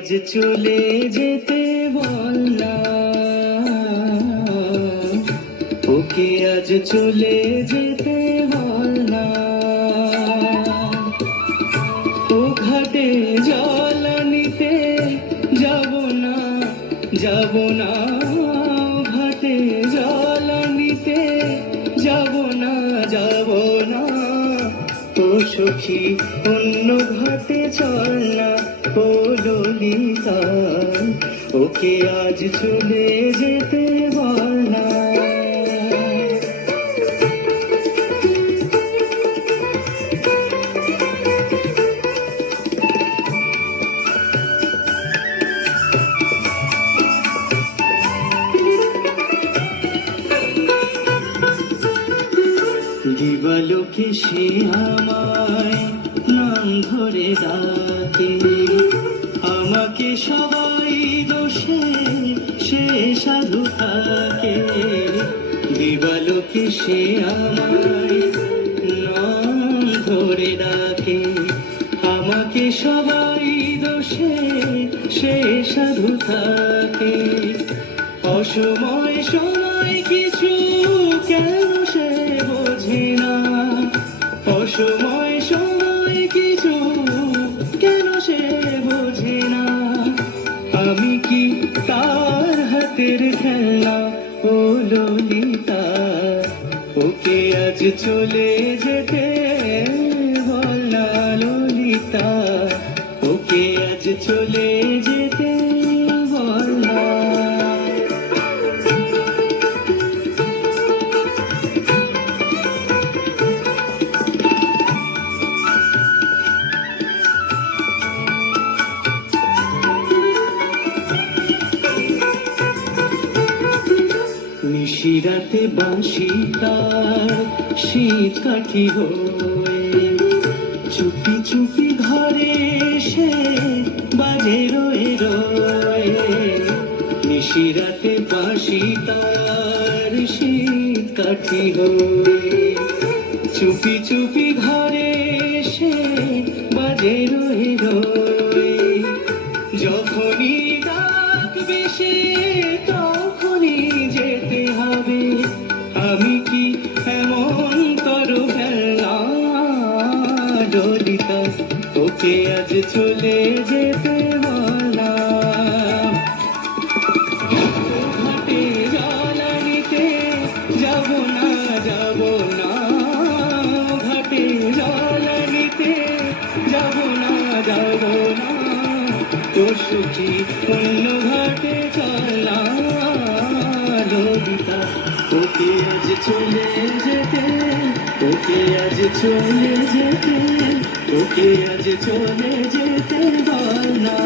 আজ চলে যেতে বল না, ওকে আজ চলে যেতে বল না। ও ঘাটে জল নিতে যাব না, যাব না, ঘাটে জল নিতে যাব না, যাব না। ও সখী অন্য ঘাটে চল না, ও ললিতা ওকে আজ চলে যেতে বল না। দিবালোকে সে আমায় নাম ধরে ডাকে, আমাকে সবাই দোষে সে সাধু থাকে। দিবালোকে সে আমায় নাম ধরে ডাকে, আমাকে সবাই দোষে সে সাধু থাকে। অসময় সময় কিছু কেন সে বোঝে না, অসময় সময় কিছু কেন সে বোঝে না। আমি কি তার হাতের খেলনা, ও ললিতা ওকে আজ চলে যেতে বল না। ললিতা ওকে আজ চলে যেতে বল না। নিশিরাতে বাঁশি তার শীত কাঠি হয়ে, চুপি চুপি ঘরে সে বাজে রয়ে রয়ে। নিশিরাতে বাঁশি তার শীত কাঠি হয়ে, চুপি চুপি ঘরে সে বাজে রয়ে রয়ে। যখনই ডাকবে সে তখনই যেতে হবে, আমি কি এমন করো ফেলা। ললিতা ওকে আজ চলে যেতে বলা। ঘাটে জল নিতে যাব না, যাব না, ঘাটে জল নিতে যাব না, যাব না। ও সখী অন্য ঘাটে চলা। ললিতা ওকে আজ চলে যেতে, ওকে আজ চলে যেতে, ওকে আজ চলে যেতে বল না।